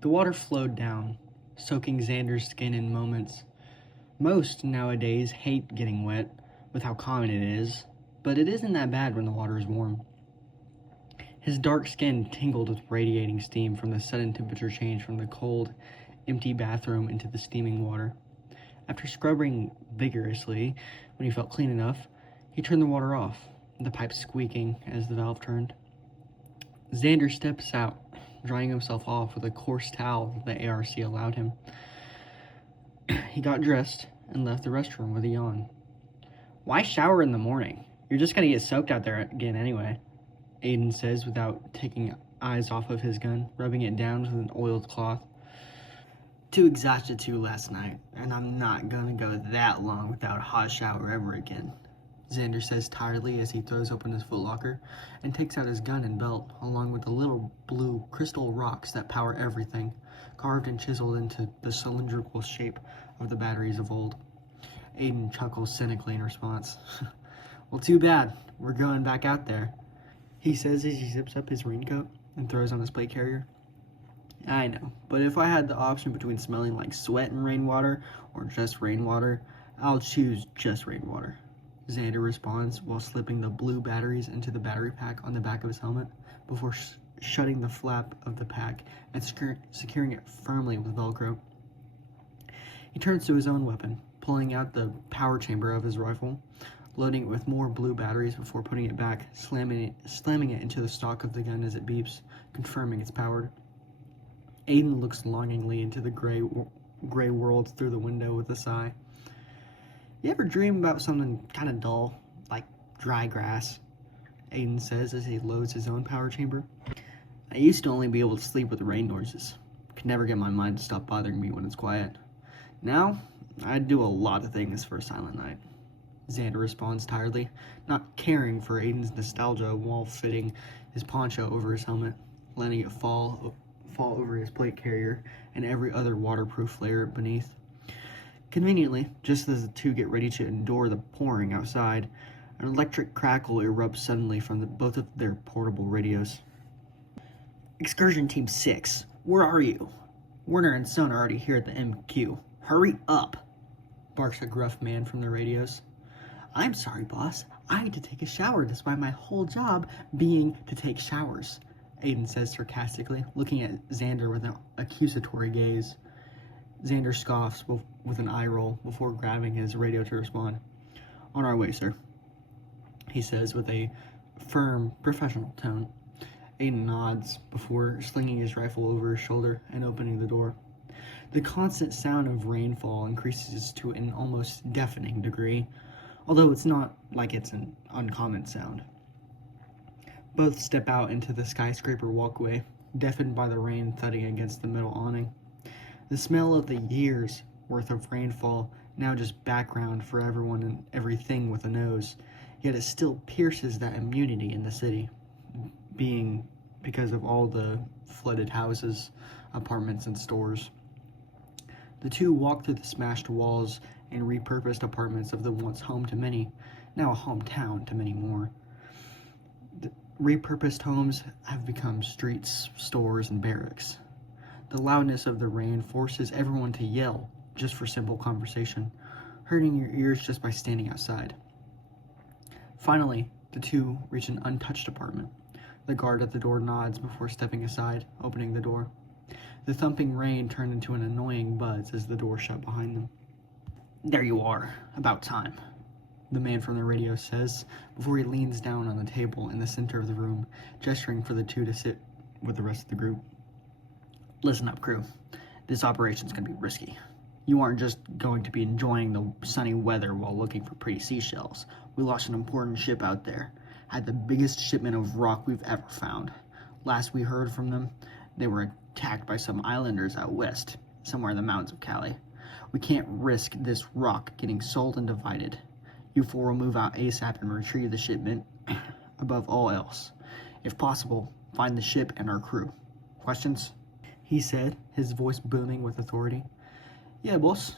The water flowed down, soaking Xander's skin in moments. Most nowadays hate getting wet with how common it is, but it isn't that bad when the water is warm. His dark skin tingled with radiating steam from the sudden temperature change from the cold, empty bathroom into the steaming water. After scrubbing vigorously when he felt clean enough, he turned the water off, the pipe squeaking as the valve turned. Xander steps out, drying himself off with a coarse towel that the ARC allowed him. He got dressed and left the restroom with a yawn. Why shower in the morning? You're just gonna get soaked out there again anyway, Aiden says without taking eyes off of his gun, rubbing it down with an oiled cloth. Too exhausted to last night, and I'm not gonna go that long without a hot shower ever again, Xander says tiredly as he throws open his footlocker and takes out his gun and belt, along with the little blue crystal rocks that power everything, carved and chiseled into the cylindrical shape of the batteries of old. Aiden chuckles cynically in response. Well, too bad. We're going back out there, he says as he zips up his raincoat and throws on his plate carrier. I know, but if I had the option between smelling like sweat and rainwater or just rainwater, I'll choose just rainwater, Xander responds while slipping the blue batteries into the battery pack on the back of his helmet before shutting the flap of the pack and securing it firmly with Velcro. He turns to his own weapon, pulling out the power chamber of his rifle, loading it with more blue batteries before putting it back, slamming it into the stock of the gun as it beeps, confirming it's powered. Aiden looks longingly into the gray world through the window with a sigh. You ever dream about something kind of dull, like dry grass? Aiden says as he loads his own power chamber. I used to only be able to sleep with rain noises. Could never get my mind to stop bothering me when it's quiet. Now, I do a lot of things for a silent night, Xander responds tiredly, not caring for Aiden's nostalgia while fitting his poncho over his helmet, letting it fall over his plate carrier and every other waterproof layer beneath. Conveniently, just as the two get ready to endure the pouring outside, an electric crackle erupts suddenly from both of their portable radios. Excursion Team 6, where are you? Werner and Son are already here at the MQ. Hurry up, barks a gruff man from the radios. I'm sorry, boss. I had to take a shower despite my whole job being to take showers, Aiden says sarcastically, looking at Xander with an accusatory gaze. Xander scoffs with an eye roll before grabbing his radio to respond. On our way, sir, he says with a firm, professional tone. Aiden nods before slinging his rifle over his shoulder and opening the door. The constant sound of rainfall increases to an almost deafening degree, although it's not like it's an uncommon sound. Both step out into the skyscraper walkway, deafened by the rain thudding against the metal awning. The smell of the years' worth of rainfall, now just background for everyone and everything with a nose, yet it still pierces that immunity in the city, being because of all the flooded houses, apartments, and stores. The two walk through the smashed walls and repurposed apartments of the once home to many, now a hometown to many more. The repurposed homes have become streets, stores, and barracks. The loudness of the rain forces everyone to yell just for simple conversation, hurting your ears just by standing outside. Finally, the two reach an untouched apartment. The guard at the door nods before stepping aside, opening the door. The thumping rain turned into an annoying buzz as the door shut behind them. There you are. About time, the man from the radio says before he leans down on the table in the center of the room, gesturing for the two to sit with the rest of the group. Listen up, crew. This operation's gonna be risky. You aren't just going to be enjoying the sunny weather while looking for pretty seashells. We lost an important ship out there. Had the biggest shipment of rock we've ever found. Last we heard from them, they were attacked by some islanders out west, somewhere in the mountains of Cali. We can't risk this rock getting sold and divided. You four will move out ASAP and retrieve the shipment. Above all else, if possible, find the ship and our crew. Questions? He said, his voice booming with authority. Yeah, boss.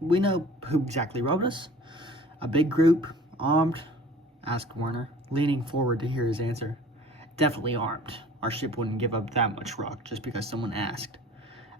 We know who exactly robbed us. A big group, armed? Asked Werner, leaning forward to hear his answer. Definitely armed. Our ship wouldn't give up that much rock just because someone asked.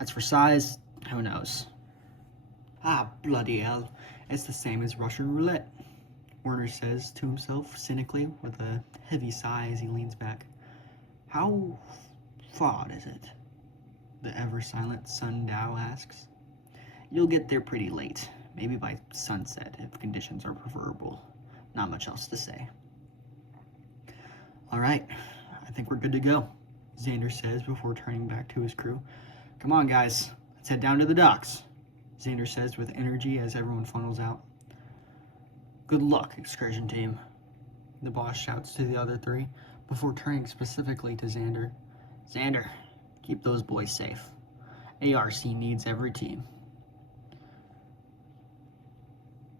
As for size, who knows? Ah, bloody hell. It's the same as Russian roulette, Werner says to himself cynically with a heavy sigh as he leans back. How far is it? The ever-silent Sun Dao asks. You'll get there pretty late, maybe by sunset if conditions are preferable. Not much else to say. All right, I think we're good to go, Xander says before turning back to his crew. Come on, guys, let's head down to the docks, Xander says with energy as everyone funnels out. Good luck, excursion team, the boss shouts to the other three before turning specifically to Xander. Xander, keep those boys safe. ARC needs every team.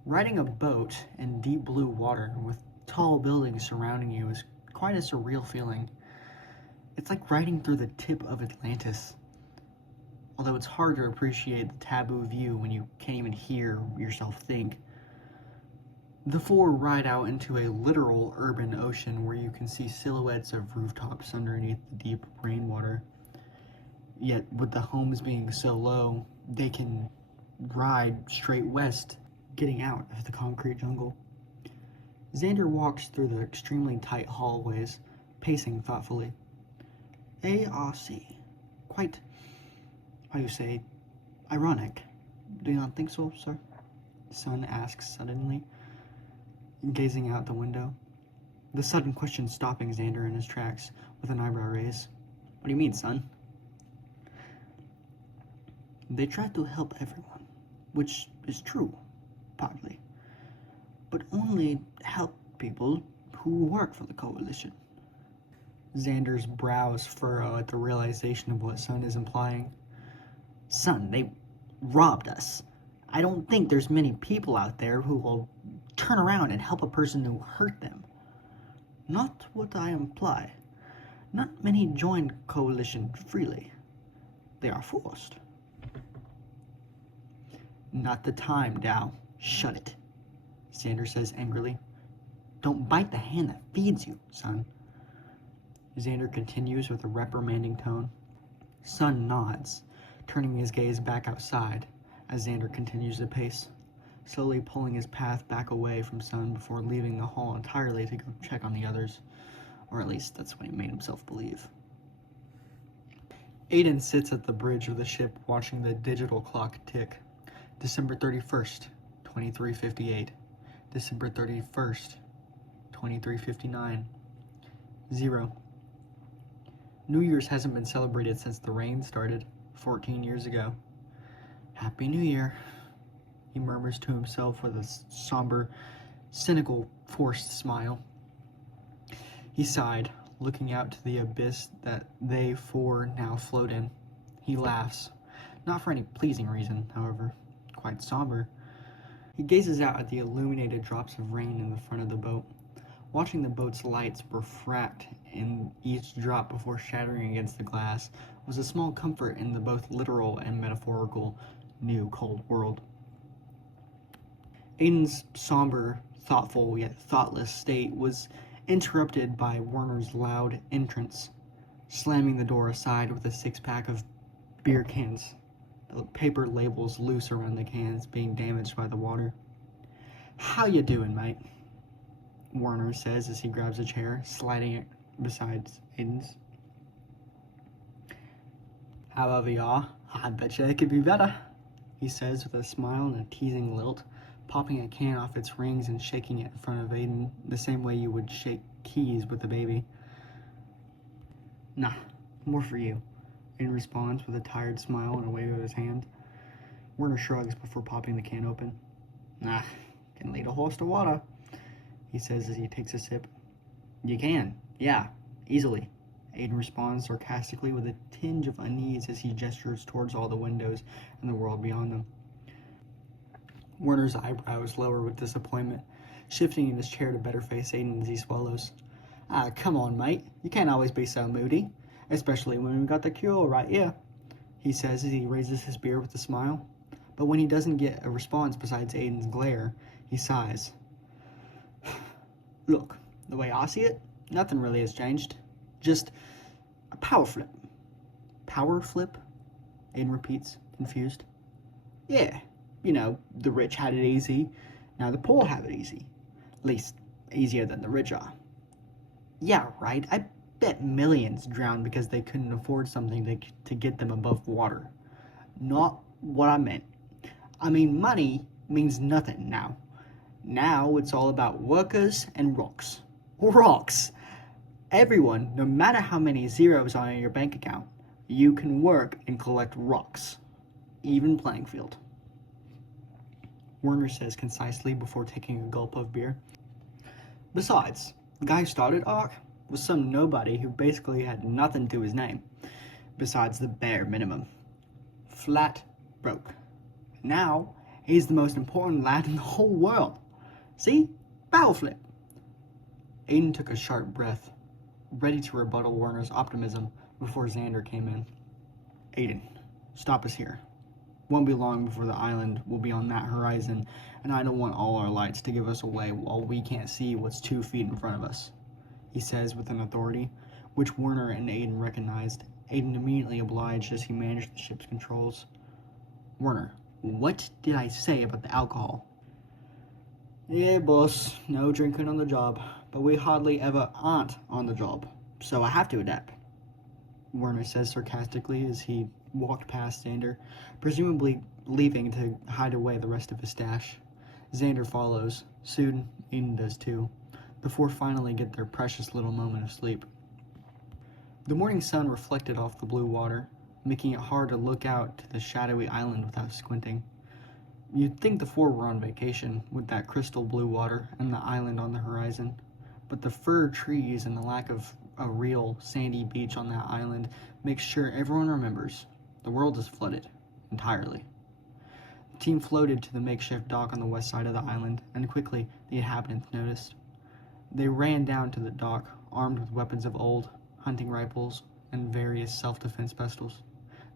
Riding a boat in deep blue water with tall buildings surrounding you is quite a surreal feeling. It's like riding through the tip of Atlantis. Although it's hard to appreciate the taboo view when you can't even hear yourself think. The four ride out into a literal urban ocean where you can see silhouettes of rooftops underneath the deep rainwater. Yet, with the homes being so low, they can ride straight west, getting out of the concrete jungle. Xander walks through the extremely tight hallways, pacing thoughtfully. ARC. Quite, how you say, ironic. Do you not think so, sir? Sun asks suddenly, gazing out the window. The sudden question stopping Xander in his tracks with an eyebrow raise. What do you mean, son? They try to help everyone, which is true, partly, but only help people who work for the Coalition. Xander's brows furrow at the realization of what Sun is implying. Son, they robbed us. I don't think there's many people out there who will turn around and help a person who hurt them. Not what I imply. Not many join Coalition freely. They are forced. Not the time, Dao. Shut it, Xander says angrily. Don't bite the hand that feeds you, son. Xander continues with a reprimanding tone. Sun nods, turning his gaze back outside as Xander continues to pace, slowly pulling his path back away from Sun before leaving the hall entirely to go check on the others, or at least that's what he made himself believe. Aiden sits at the bridge of the ship watching the digital clock tick. December 31st, 2358. December 31st, 2359. 0. New Year's hasn't been celebrated since the rain started 14 years ago. Happy New Year, he murmurs to himself with a somber, cynical, forced smile. He sighed, looking out to the abyss that they four now float in. He laughs, not for any pleasing reason, however, quite somber. He gazes out at the illuminated drops of rain in the front of the boat, watching the boat's lights refract in each drop before shattering against the glass was a small comfort in the both literal and metaphorical new cold world. Aiden's somber, thoughtful yet thoughtless state was interrupted by Werner's loud entrance, slamming the door aside with a six-pack of beer cans, the paper labels loose around the cans being damaged by the water. How you doing, mate? Werner says as he grabs a chair, sliding it beside Aiden's. However you are, I bet you it could be better, he says with a smile and a teasing lilt, popping a can off its rings and shaking it in front of Aiden the same way you would shake keys with a baby. Nah, more for you, Aiden responds with a tired smile and a wave of his hand. Werner shrugs before popping the can open. Nah, can lead a horse to water, he says as he takes a sip. You can, yeah, easily, Aiden responds sarcastically with a tinge of unease as he gestures towards all the windows and the world beyond them. Werner's eyebrows lower with disappointment, shifting in his chair to better face Aiden as he swallows. Ah, come on, mate. You can't always be so moody, especially when we've got the cure right here, he says as he raises his beer with a smile. But when he doesn't get a response besides Aiden's glare, he sighs. Look, the way I see it, nothing really has changed. Just a power flip. Power flip? Aiden repeats, confused. Yeah, you know, the rich had it easy, now the poor have it easy. At least, easier than the rich are. Yeah, right, I bet millions drowned because they couldn't afford something to get them above water. Not what I meant. I mean, money means nothing now. Now it's all about workers and rocks. Rocks! Everyone, no matter how many zeros are in your bank account, you can work and collect rocks. Even playing field. Werner says concisely before taking a gulp of beer. Besides, the guy who started ARK was some nobody who basically had nothing to his name, besides the bare minimum. Flat broke. Now, he's the most important lad in the whole world. See? Barrel flip. Aiden took a sharp breath, ready to rebuttal Werner's optimism before Xander came in. Aiden, stop us here. Won't be long before the island will be on that horizon, and I don't want all our lights to give us away while we can't see what's 2 feet in front of us, he says with an authority, which Werner and Aiden recognized. Aiden immediately obliged as he managed the ship's controls. Werner, what did I say about the alcohol? Yeah, boss, no drinking on the job, but we hardly ever aren't on the job, so I have to adapt, Werner says sarcastically as he walked past Xander, presumably leaving to hide away the rest of his stash. Xander follows. Soon, Aiden does too, before finally get their precious little moment of sleep. The morning sun reflected off the blue water, making it hard to look out to the shadowy island without squinting. You'd think the four were on vacation, with that crystal blue water and the island on the horizon, but the fir trees and the lack of a real sandy beach on that island makes sure everyone remembers the world is flooded entirely. The team floated to the makeshift dock on the west side of the island, and quickly the inhabitants noticed. They ran down to the dock, armed with weapons of old, hunting rifles, and various self-defense pistols.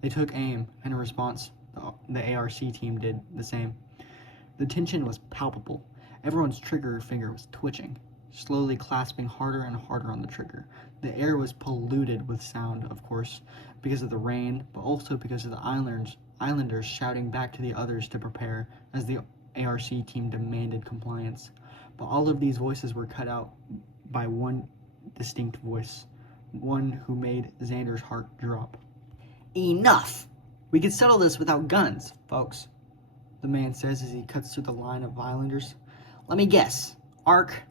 They took aim, and in response, the ARC team did the same. The tension was palpable. Everyone's trigger finger was twitching, slowly clasping harder and harder on the trigger. The air was polluted with sound, of course, because of the rain, but also because of the islanders shouting back to the others to prepare as the ARC team demanded compliance. But all of these voices were cut out by one distinct voice, one who made Xander's heart drop. Enough! We can settle this without guns, folks, the man says as he cuts through the line of islanders. Let me guess. ARC?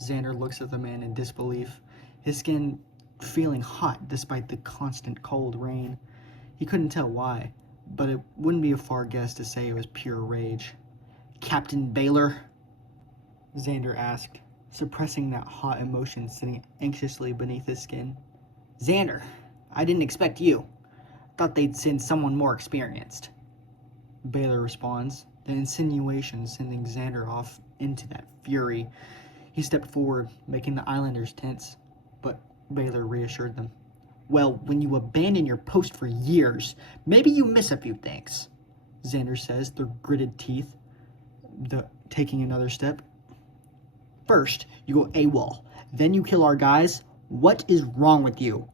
Xander looks at the man in disbelief, his skin feeling hot despite the constant cold rain. He couldn't tell why, but it wouldn't be a far guess to say it was pure rage. Captain Baylor? Xander asked, suppressing that hot emotion sitting anxiously beneath his skin. Xander, I didn't expect you. Thought they'd send someone more experienced. Baylor responds, the insinuation sending Xander off into that fury. He stepped forward, making the islanders tense, but Baylor reassured them. Well, when you abandon your post for years, maybe you miss a few things, Xander says through gritted teeth, taking another step. First, you go AWOL, then you kill our guys. What is wrong with you?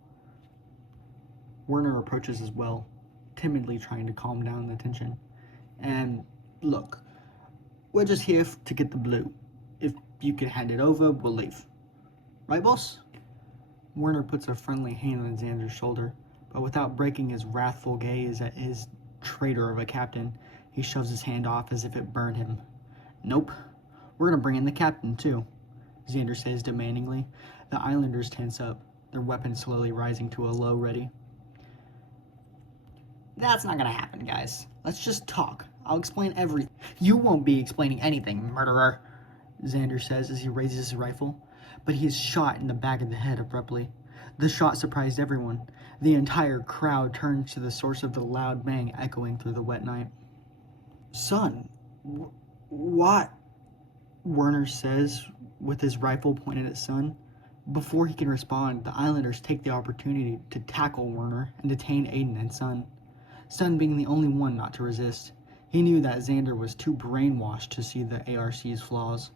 Werner approaches as well, timidly trying to calm down the tension. And look, we're just here to get the blue. If you can hand it over, we'll leave. Right, boss? Werner puts a friendly hand on Xander's shoulder, but without breaking his wrathful gaze at his traitor of a captain, he shoves his hand off as if it burned him. Nope. We're gonna bring in the captain, too, Xander says demandingly. The islanders tense up, their weapons slowly rising to a low ready. That's not gonna happen, guys. Let's just talk. I'll explain everything. You won't be explaining anything, murderer, Xander says as he raises his rifle, but he is shot in the back of the head abruptly. The shot surprised everyone. The entire crowd turns to the source of the loud bang echoing through the wet night. Son, what? Werner says with his rifle pointed at Sun. Before he can respond, the islanders take the opportunity to tackle Werner and detain Aiden and Sun. Sun being the only one not to resist. He knew that Xander was too brainwashed to see the ARC's flaws.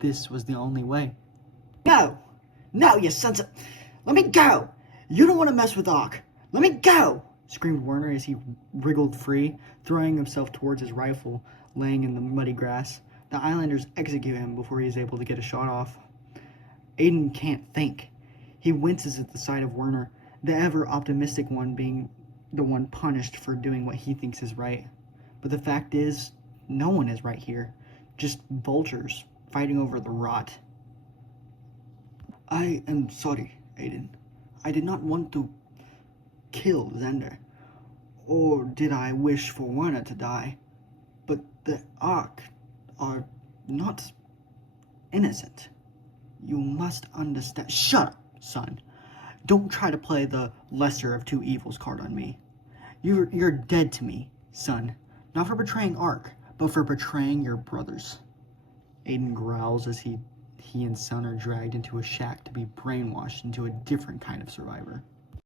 This was the only way. No, you sons of... Let me go! You don't want to mess with ARC. Let me go! screamed Werner as he wriggled free, throwing himself towards his rifle, laying in the muddy grass. The islanders execute him before he is able to get a shot off. Aiden can't think. He winces at the sight of Werner, the ever-optimistic one being the one punished for doing what he thinks is right. But the fact is, no one is right here. Just vultures fighting over the rot. I am sorry, Aiden. I did not want to kill Xander. Or did I wish for Werner to die? But the Ark are not innocent. You must understand. Shut up, son. Don't try to play the lesser of two evils card on me. You're dead to me, son. Not for betraying Ark, but for betraying your brothers. Aiden growls as he and son are dragged into a shack to be brainwashed into a different kind of survivor.